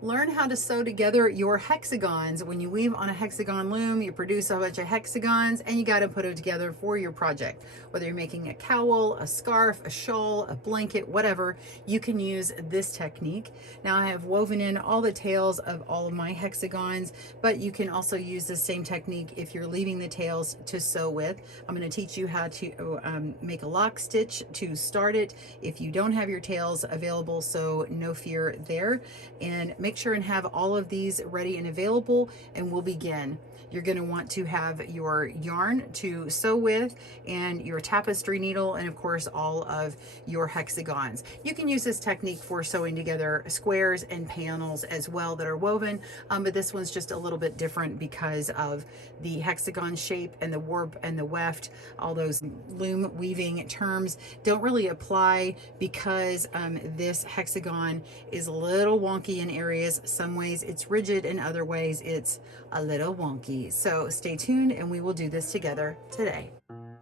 Learn how to sew together your hexagons. When you weave on a hexagon loom, you produce a bunch of hexagons and you got to put it together for your project. Whether you're making a cowl, a scarf, a shawl, a blanket, whatever, you can use this technique. Now I have woven in all the tails of all of my hexagons, but you can also use the same technique if you're leaving the tails to sew with. I'm going to teach you how to make a lock stitch to start it if you don't have your tails available, so no fear there. And make sure and have all of these ready and available, and we'll begin. You're going to want to have your yarn to sew with and your tapestry needle, and of course all of your hexagons. You can use this technique for sewing together squares and panels as well that are woven, but this one's just a little bit different because of the hexagon shape and the warp and the weft. All those loom weaving terms don't really apply because this hexagon is a little wonky in areas. Some ways it's rigid, in other ways it's a little wonky. So stay tuned and we will do this together today.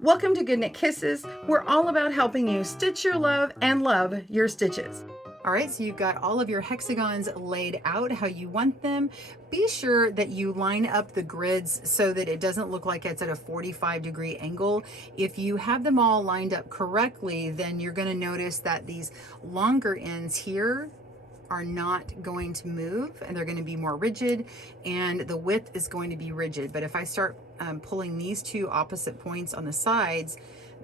Welcome to GoodKnit Kisses. We're all about helping you stitch your love and love your stitches. All right, so you've got all of your hexagons laid out how you want them. Be sure that you line up the grids so that it doesn't look like it's at a 45-degree angle. If you have them all lined up correctly, then you're going to notice that these longer ends here are not going to move, and they're going to be more rigid, and the width is going to be rigid. But if I start pulling these two opposite points on the sides,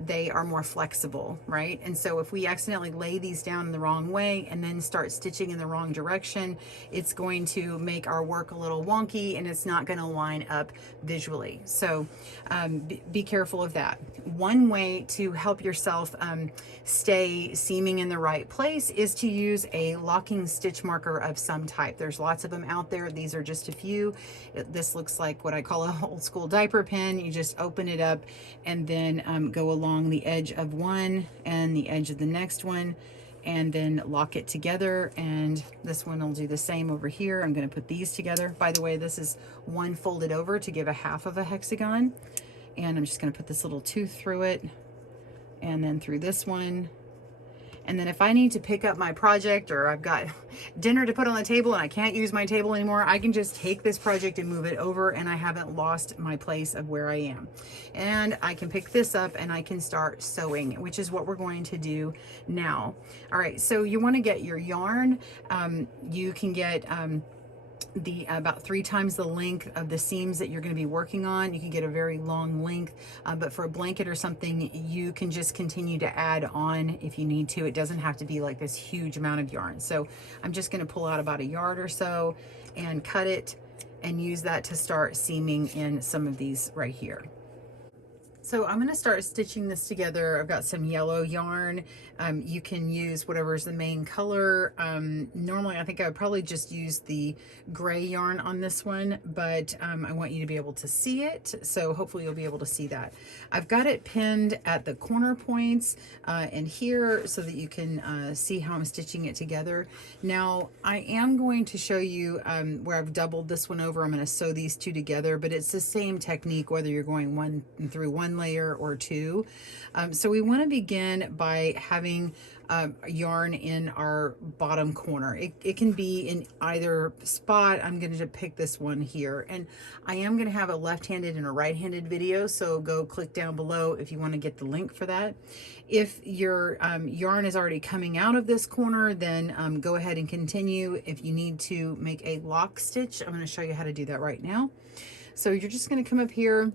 they are more flexible, right? And so if we accidentally lay these down in the wrong way and then start stitching in the wrong direction, it's going to make our work a little wonky and it's not going to line up visually. So be careful of that. One way to help yourself stay seaming in the right place is to use a locking stitch marker of some type. There's lots of them out there. These are just a few. This looks like what I call a old school diaper pin. You just open it up and then go along the edge of one and the edge of the next one, and then lock it together. And this one will do the same over here. I'm going to put these together. By the way, this is one folded over to give a half of a hexagon, and I'm just going to put this little tooth through it and then through this one. And then if I need to pick up my project, or I've got dinner to put on the table and I can't use my table anymore, I can just take this project and move it over, and I haven't lost my place of where I am. And I can pick this up and I can start sewing, which is what we're going to do now. All right, so you want to get your yarn. You can get about 3 times the length of the seams that you're going to be working on. You can get a very long length, but for a blanket or something, you can just continue to add on if you need to. It doesn't have to be like this huge amount of yarn. So I'm just going to pull out about a yard or so and cut it and use that to start seaming in some of these right here. So I'm going to start stitching this together. I've got some yellow yarn. You can use whatever's the main color. Normally I think I would probably just use the gray yarn on this one, but I want you to be able to see it. So hopefully you'll be able to see that. I've got it pinned at the corner points and here so that you can see how I'm stitching it together. Now I am going to show you where I've doubled this one over. I'm going to sew these two together, but it's the same technique whether you're going through one layer or two. So we want to begin by having yarn in our bottom corner. It can be in either spot. I'm going to pick this one here, and I am going to have a left-handed and a right-handed video, so go click down below if you want to get the link for that. If your yarn is already coming out of this corner, then go ahead and continue. If you need to make a lock stitch, I'm going to show you how to do that right now. So you're just going to come up here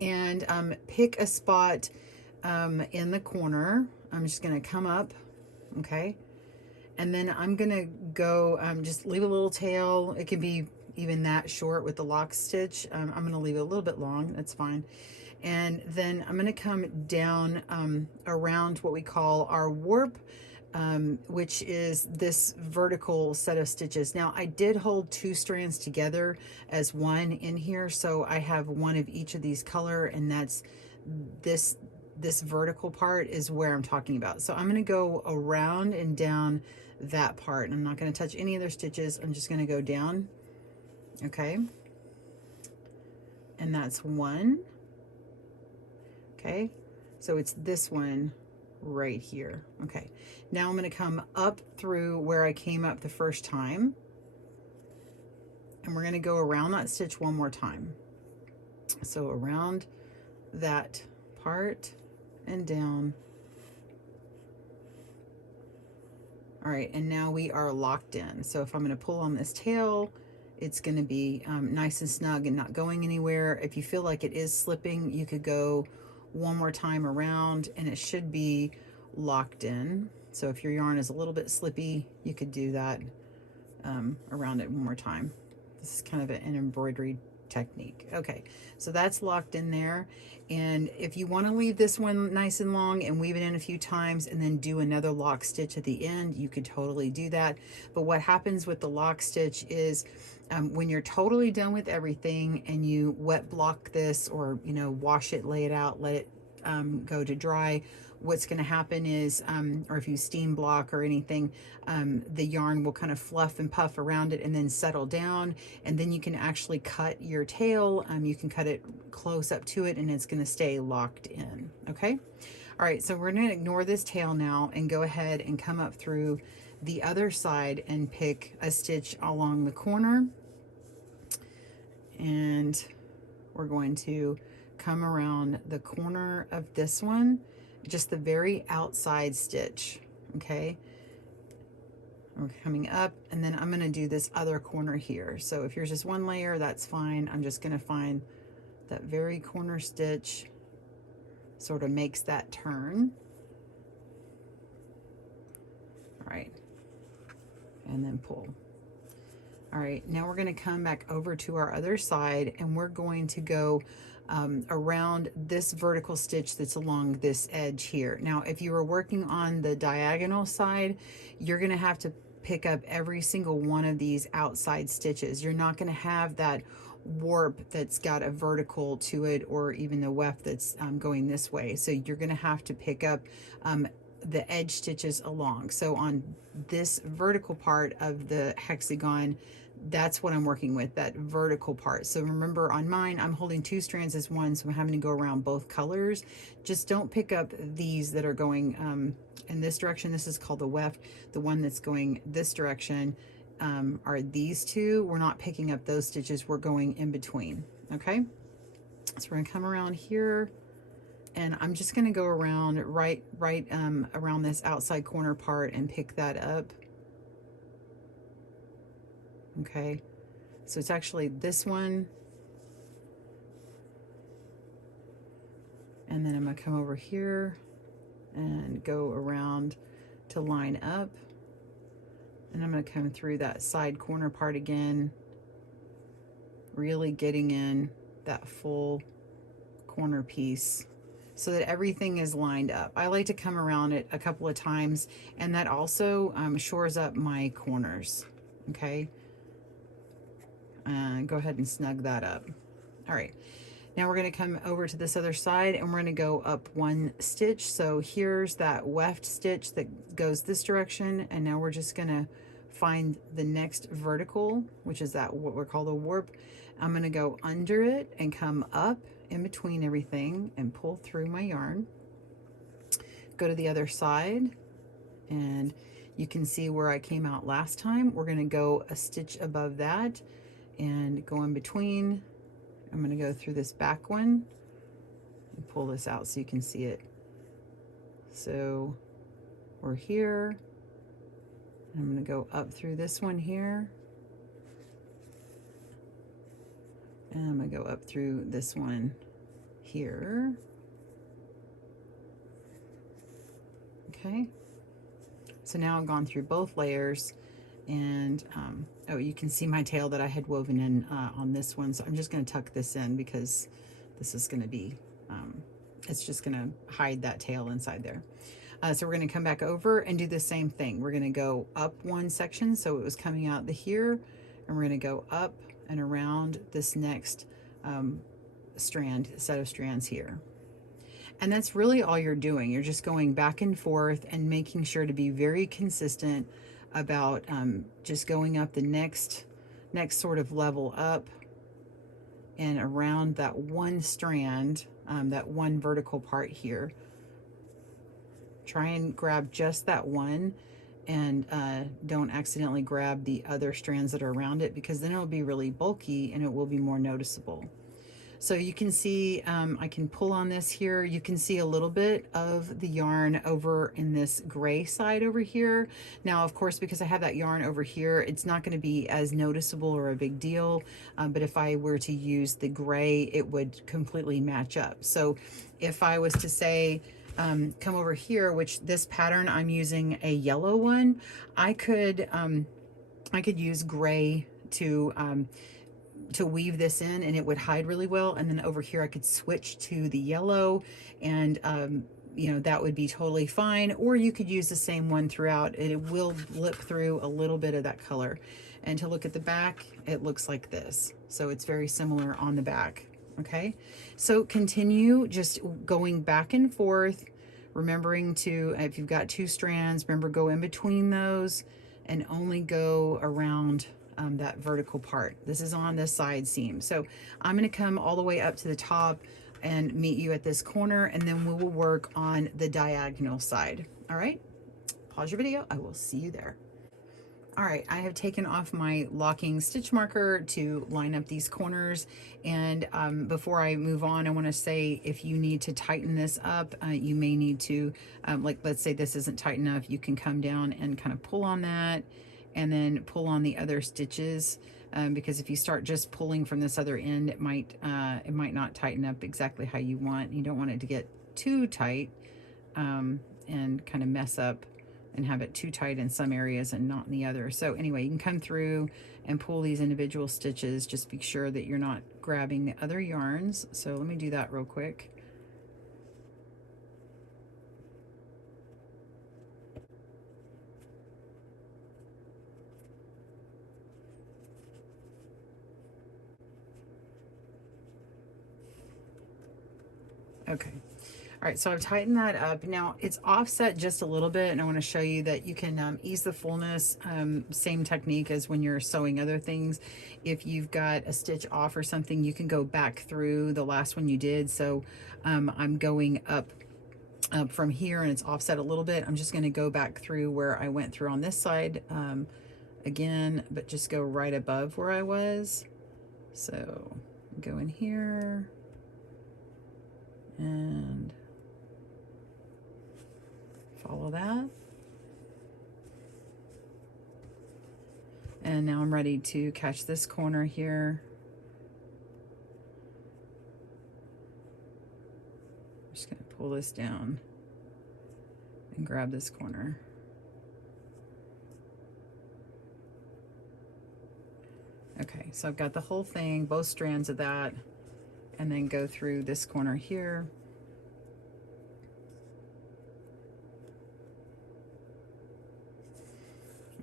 and pick a spot in the corner. I'm just going to come up, okay, and then I'm going to go just leave a little tail. It can be even that short with the lock stitch. I'm going to leave it a little bit long, that's fine. And then I'm going to come down around what we call our warp, which is this vertical set of stitches. Now I did hold 2 strands together as one in here, so I have one of each of these color, and that's this vertical part is where I'm talking about. So I'm going to go around and down that part, and I'm not going to touch any other stitches. I'm just going to go down, okay, and that's one, okay, so it's this one right here. Okay, now I'm going to come up through where I came up the first time, and we're going to go around that stitch one more time. So around that part and down. All right, and now we are locked in. So if I'm going to pull on this tail, it's going to be nice and snug and not going anywhere. If you feel like it is slipping, you could go one more time around and it should be locked in. So if your yarn is a little bit slippy, you could do that around it one more time. This is kind of an embroidery technique. Okay, so that's locked in there. And if you want to leave this one nice and long and weave it in a few times and then do another lock stitch at the end, you could totally do that. But what happens with the lock stitch is when you're totally done with everything and you wet block this, or wash it, lay it out, let it go to dry, what's going to happen is, or if you steam block or anything, the yarn will kind of fluff and puff around it and then settle down, and then you can actually cut your tail. You can cut it close up to it and it's going to stay locked in. Okay. All right, so we're going to ignore this tail now and go ahead and come up through the other side and pick a stitch along the corner, and we're going to come around the corner of this one, just the very outside stitch. Okay, we're coming up, and then I'm going to do this other corner here. So if yours is one layer, that's fine. I'm just going to find that very corner stitch, sort of makes that turn. All right, and then pull. All right, now we're going to come back over to our other side, and we're going to go around this vertical stitch that's along this edge here. Now, if you were working on the diagonal side, you're going to have to pick up every single one of these outside stitches. You're not going to have that warp that's got a vertical to it, or even the weft that's going this way. So you're going to have to pick up the edge stitches along. So on this vertical part of the hexagon, that's what I'm working with, that vertical part. So remember, on mine, I'm holding 2 strands as one, so I'm having to go around both colors. Just don't pick up these that are going in this direction. This is called the weft. The one that's going this direction are these two. We're not picking up those stitches. We're going in between. Okay, so we're gonna come around here, and I'm just going to go around right around this outside corner part and pick that up. Okay, so it's actually this one, and then I'm going to come over here and go around to line up, and I'm going to come through that side corner part again, really getting in that full corner piece, so that everything is lined up. I like to come around it a couple of times, and that also shores up my corners. Okay, go ahead and snug that up. All right, now we're going to come over to this other side, and we're going to go up 1 stitch. So here's that weft stitch that goes this direction, and now we're just going to find the next vertical, which is that what we're called a warp. I'm going to go under it and come up in between everything and pull through my yarn. Go to the other side, and you can see where I came out last time. We're going to go a stitch above that and go in between. I'm going to go through this back one and pull this out so you can see it. So we're here. I'm going to go up through this one here, and I'm going to go up through this one here. Okay, so now I've gone through both layers, and oh, you can see my tail that I had woven in on this one. So I'm just going to tuck this in because this is going to be, it's just going to hide that tail inside there. So we're going to come back over and do the same thing. We're going to go up 1 section, so it was coming out the here, and we're going to go up and around this next set of strands here. And that's really all you're doing. You're just going back and forth and making sure to be very consistent about just going up the next sort of level up and around that 1 strand, that 1 vertical part here. Try and grab just that one and don't accidentally grab the other strands that are around it, because then it'll be really bulky and it will be more noticeable. So you can see, I can pull on this here. You can see a little bit of the yarn over in this gray side over here. Now, of course, because I have that yarn over here, it's not going to be as noticeable or a big deal. But if I were to use the gray, it would completely match up. So if I was to say, come over here, which this pattern I'm using a yellow one, I could use gray to weave this in, and it would hide really well. And then over here I could switch to the yellow, and you know, that would be totally fine. Or you could use the same one throughout, and it will blip through a little bit of that color. And to look at the back, it looks like this. So it's very similar on the back. Okay, so continue just going back and forth, remembering to, if you've got 2 strands, remember, go in between those and only go around that vertical part. This is on this side seam. So I'm going to come all the way up to the top and meet you at this corner, and then we will work on the diagonal side. All right, pause your video. I will see you there. All right, I have taken off my locking stitch marker to line up these corners. And before I move on, I want to say, if you need to tighten this up, you may need to, like, let's say this isn't tight enough, you can come down and kind of pull on that, and then pull on the other stitches, because if you start just pulling from this other end, it might not tighten up exactly how you want. You don't want it to get too tight and kind of mess up and have it too tight in some areas and not in the other. So anyway, you can come through and pull these individual stitches. Just be sure that you're not grabbing the other yarns. So let me do that real quick. Okay. All right, so I've tightened that up. Now it's offset just a little bit, and I want to show you that you can ease the fullness, same technique as when you're sewing other things. If you've got a stitch off or something, you can go back through the last one you did. So I'm going up from here, and it's offset a little bit. I'm just going to go back through where I went through on this side again, but just go right above where I was. So go in here and follow that. And now I'm ready to catch this corner here. I'm just going to pull this down and grab this corner. Okay, so I've got the whole thing, both strands of that, and then go through this corner here.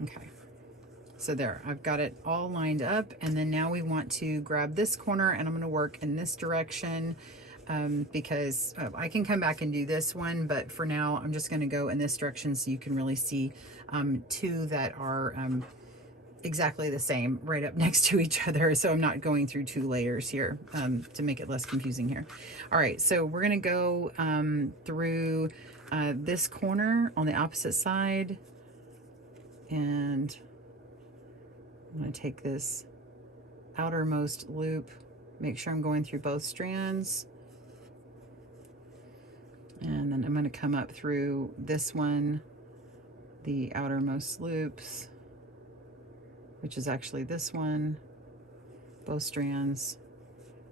Okay, so there, I've got it all lined up, and then now we want to grab this corner, and I'm going to work in this direction because I can come back and do this one, but for now I'm just going to go in this direction so you can really see 2 that are exactly the same right up next to each other. So I'm not going through 2 layers here to make it less confusing here. All right, so we're going to go through this corner on the opposite side, and I'm going to take this outermost loop, make sure I'm going through both strands, and then I'm going to come up through this one, the outermost loops, which is actually this one, both strands,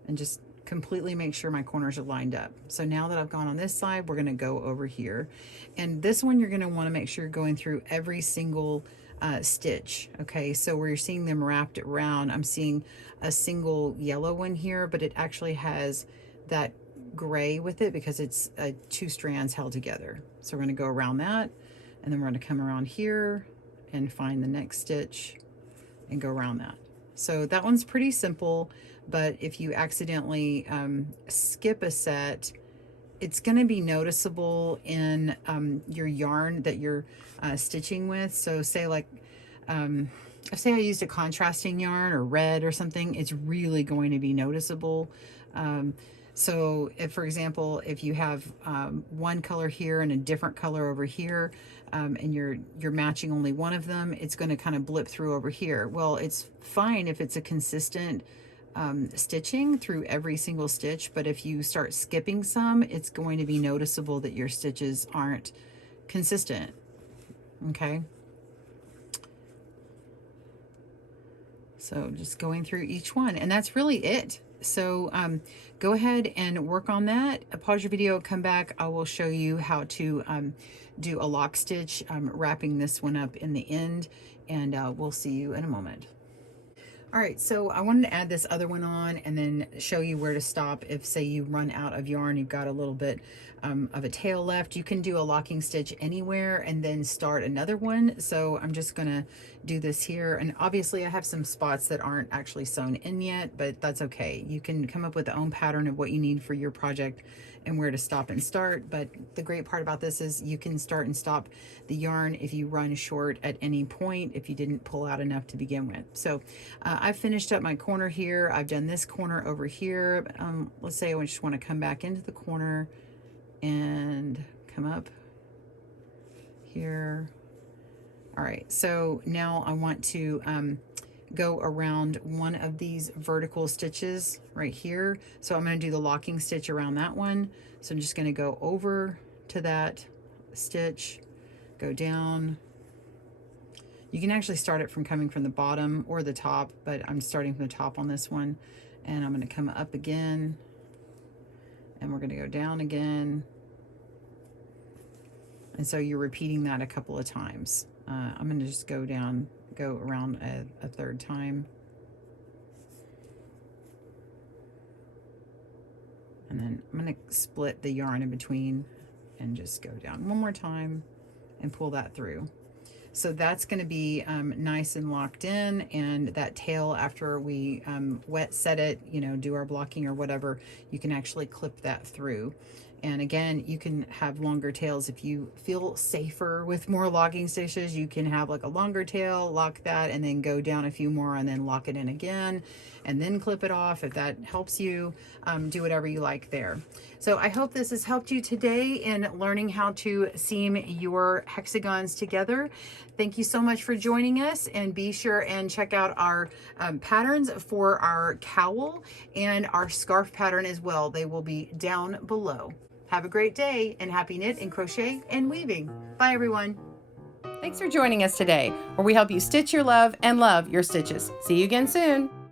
and just completely make sure my corners are lined up. So now that I've gone on this side, we're going to go over here, and this one you're going to want to make sure you're going through every single stitch. Okay, so where you're seeing them wrapped around, I'm seeing a single yellow one here, but it actually has that gray with it because it's 2 strands held together. So we're going to go around that, and then we're going to come around here and find the next stitch and go around that. So that one's pretty simple, but if you accidentally skip a set, it's going to be noticeable in your yarn that you're stitching with. So say like, say I used a contrasting yarn or red or something, it's really going to be noticeable. So if, for example, if you have one color here and a different color over here, and you're matching only one of them, it's going to kind of blip through over here. Well, it's fine if it's a consistent stitching through every single stitch, but if you start skipping some, it's going to be noticeable that your stitches aren't consistent. Okay. So just going through each one, and that's really it. So go ahead and work on that. Pause your video, come back. I will show you how to do a lock stitch, wrapping this one up in the end, and we'll see you in a moment. All right, so I wanted to add this other one on and then show you where to stop if, say, you run out of yarn, you've got a little bit of a tail left. You can do a locking stitch anywhere and then start another one. So I'm just gonna do this here. And obviously I have some spots that aren't actually sewn in yet, but that's okay. You can come up with the own pattern of what you need for your project and where to stop and start. But the great part about this is you can start and stop the yarn if you run short at any point, if you didn't pull out enough to begin with. So I've finished up my corner here. I've done this corner over here. Let's say I just want to come back into the corner and come up here. All right, so now I want to go around one of these vertical stitches right here. So I'm going to do the locking stitch around that one. So I'm just going to go over to that stitch, go down. You can actually start it from coming from the bottom or the top, but I'm starting from the top on this one. And I'm going to come up again, and we're going to go down again. And so you're repeating that a couple of times. I'm going to just go down, go around a third time. And then I'm going to split the yarn in between and just go down one more time and pull that through. So that's going to be nice and locked in, and that tail, after we wet set it, you know, do our blocking or whatever, you can actually clip that through. And again, you can have longer tails if you feel safer with more locking stitches. You can have like a longer tail, lock that, and then go down a few more and then lock it in again, and then clip it off if that helps you. Do whatever you like there. So I hope this has helped you today in learning how to seam your hexagons together. Thank you so much for joining us, and be sure and check out our patterns for our cowl and our scarf pattern as well. They will be down below. Have a great day, and happy knit and crochet and weaving. Bye everyone. Thanks for joining us today, where we help you stitch your love and love your stitches. See you again soon.